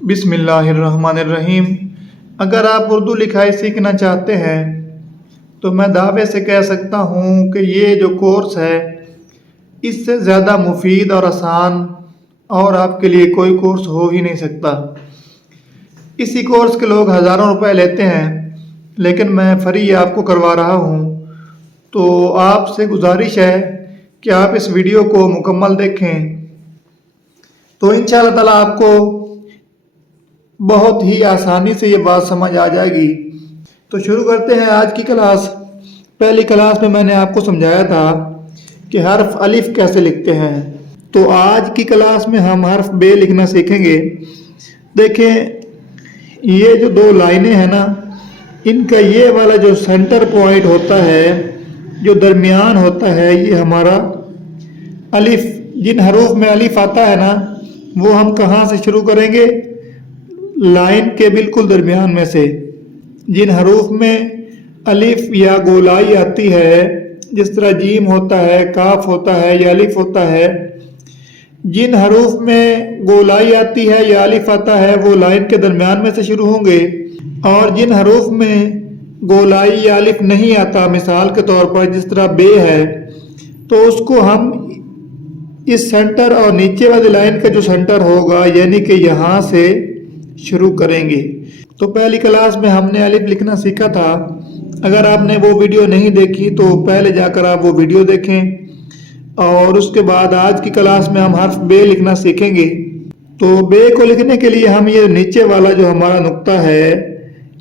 بسم اللہ الرحمن الرحیم۔ اگر آپ اردو لکھائی سیکھنا چاہتے ہیں تو میں دعوے سے کہہ سکتا ہوں کہ یہ جو کورس ہے اس سے زیادہ مفید اور آسان اور آپ کے لیے کوئی کورس ہو ہی نہیں سکتا۔ اسی کورس کے لوگ ہزاروں روپے لیتے ہیں لیکن میں فری آپ کو کروا رہا ہوں، تو آپ سے گزارش ہے کہ آپ اس ویڈیو کو مکمل دیکھیں تو انشاءاللہ تعالیٰ آپ کو بہت ہی آسانی سے یہ بات سمجھ آ جائے گی۔ تو شروع کرتے ہیں آج کی کلاس۔ پہلی کلاس میں نے آپ کو سمجھایا تھا کہ حرف الف کیسے لکھتے ہیں، تو آج کی کلاس میں ہم حرف بے لکھنا سیکھیں گے۔ دیکھیں یہ جو دو لائنیں ہیں نا، ان کا یہ والا جو سینٹر پوائنٹ ہوتا ہے، جو درمیان ہوتا ہے، یہ ہمارا الف۔ جن حروف میں الف آتا ہے نا، وہ ہم کہاں سے شروع کریں گے؟ لائن کے بالکل درمیان میں سے۔ جن حروف میں الف یا گولائی آتی ہے، جس طرح جیم ہوتا ہے، کاف ہوتا ہے یا الف ہوتا ہے، جن حروف میں گولائی آتی ہے یا الف آتا ہے وہ لائن کے درمیان میں سے شروع ہوں گے، اور جن حروف میں گولائی یا الف نہیں آتا، مثال کے طور پر جس طرح بے ہے، تو اس کو ہم اس سینٹر اور نیچے والی لائن کا جو سینٹر ہوگا یعنی کہ یہاں سے شروع کریں گے۔ تو پہلی کلاس میں ہم نے الف لکھنا سیکھا تھا۔ اگر آپ نے وہ ویڈیو نہیں دیکھی تو پہلے جا کر آپ وہ ویڈیو دیکھیں، اور اس کے بعد آج کی کلاس میں ہم حرف بے لکھنا سیکھیں گے۔ تو بے کو لکھنے کے لیے ہم یہ نیچے والا جو ہمارا نقطہ ہے،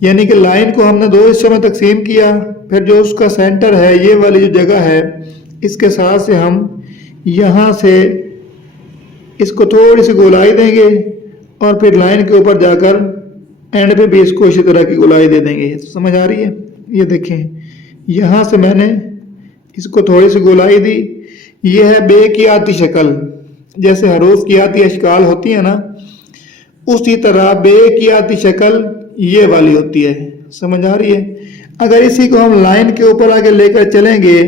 یعنی کہ لائن کو ہم نے دو حصوں میں تقسیم کیا، پھر جو اس کا سینٹر ہے، یہ والی جو جگہ ہے، اس کے ساتھ سے ہم یہاں سے اس کو تھوڑی سی گولائی دیں گے، اور پھر لائن کے اوپر جا کر اینڈ پہ بھی اس کو اسی طرح کی گولائی دے دیں گے۔ سمجھ آ رہی ہے؟ یہ دیکھیں یہاں سے میں نے اس کو تھوڑی سی گولائی دی۔ یہ ہے بے کی آتی شکل، جیسے حروف کی آتی اشکال ہوتی ہے نا، اسی طرح بے کی آتی شکل یہ والی ہوتی ہے۔ سمجھ آ رہی ہے؟ اگر اسی کو ہم لائن کے اوپر آگے لے کر چلیں گے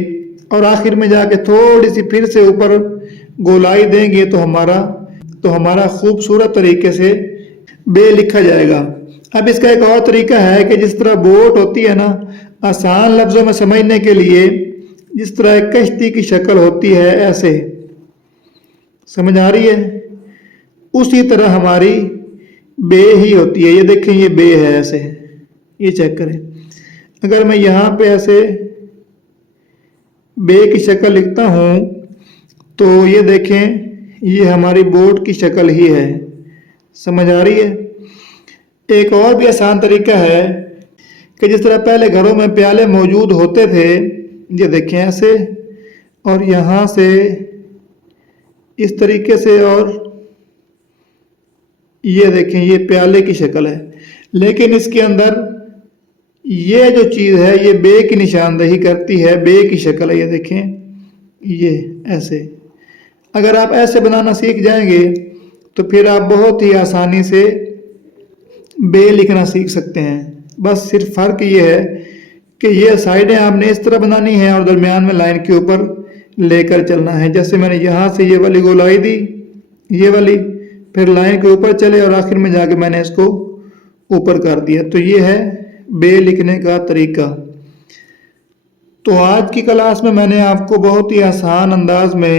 اور آخر میں جا کے تھوڑی سی پھر سے اوپر گولائی دیں گے تو ہمارا خوبصورت طریقے سے بے لکھا جائے گا۔ اب اس کا ایک اور طریقہ ہے کہ جس طرح بوٹ ہوتی ہے نا، آسان لفظوں میں سمجھنے کے لیے جس طرح ایک کشتی کی شکل ہوتی ہے، ایسے سمجھ آ رہی ہے؟ اسی طرح ہماری بے ہی ہوتی ہے۔ یہ دیکھیں یہ بے ہے، ایسے یہ چیک کریں۔ اگر میں یہاں پہ ایسے بے کی شکل لکھتا ہوں تو یہ دیکھیں یہ ہماری بوٹ کی شکل ہی ہے۔ سمجھ آ رہی ہے؟ ایک اور بھی آسان طریقہ ہے کہ جس طرح پہلے گھروں میں پیالے موجود ہوتے تھے، یہ دیکھیں ایسے، اور یہاں سے اس طریقے سے، اور یہ دیکھیں یہ پیالے کی شکل ہے، لیکن اس کے اندر یہ جو چیز ہے یہ بے کی نشاندہی کرتی ہے، بے کی شکل ہے۔ یہ دیکھیں یہ ایسے۔ اگر آپ ایسے بنانا سیکھ جائیں گے تو پھر آپ بہت ہی آسانی سے بے لکھنا سیکھ سکتے ہیں۔ بس صرف فرق یہ ہے کہ یہ سائڈیں آپ نے اس طرح بنانی ہے اور درمیان میں لائن کے اوپر لے کر چلنا ہے۔ جیسے میں نے یہاں سے یہ والی گولائی دی، یہ والی، پھر لائن کے اوپر چلے اور آخر میں جا کے میں نے اس کو اوپر کر دیا۔ تو یہ ہے بے لکھنے کا طریقہ۔ تو آج کی کلاس میں نے آپ کو بہت ہی آسان انداز میں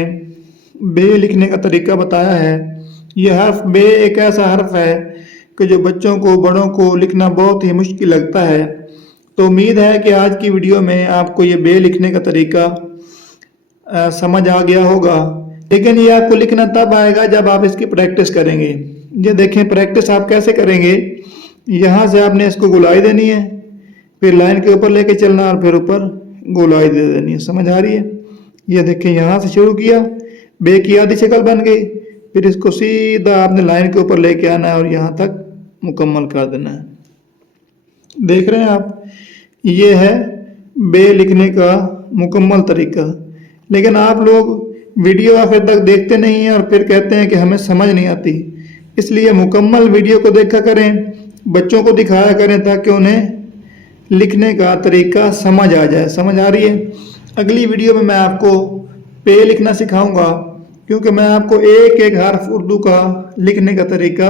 بے لکھنے کا طریقہ بتایا ہے۔ یہ حرف بے ایک ایسا حرف ہے کہ جو بچوں کو، بڑوں کو لکھنا بہت ہی مشکل لگتا ہے۔ تو امید ہے کہ آج کی ویڈیو میں آپ کو یہ بے لکھنے کا طریقہ سمجھ آ گیا ہوگا، لیکن یہ آپ کو لکھنا تب آئے گا جب آپ اس کی پریکٹس کریں گے۔ یہ دیکھیں پریکٹس آپ کیسے کریں گے۔ یہاں سے آپ نے اس کو گولائی دینی ہے، پھر لائن کے اوپر لے کے چلنا اور پھر اوپر گولائی دے دینی ہے۔ سمجھ آ رہی ہے؟ یہ دیکھیں یہاں سے شروع کیا، بے کی آدھی شکل بن گئی، پھر اس کو سیدھا آپ نے لائن کے اوپر لے کے آنا ہے اور یہاں تک مکمل کر دینا ہے۔ دیکھ رہے ہیں آپ، یہ ہے بے لکھنے کا مکمل طریقہ۔ لیکن آپ لوگ ویڈیو آخر تک دیکھتے نہیں ہیں اور پھر کہتے ہیں کہ ہمیں سمجھ نہیں آتی۔ اس لیے مکمل ویڈیو کو دیکھا کریں، بچوں کو دکھایا کریں تاکہ انہیں لکھنے کا طریقہ سمجھ آ جائے۔ سمجھ آ رہی ہے؟ اگلی ویڈیو میں آپ کو پے لکھنا سکھاؤں گا، کیونکہ میں آپ کو ایک ایک حرف اردو کا لکھنے کا طریقہ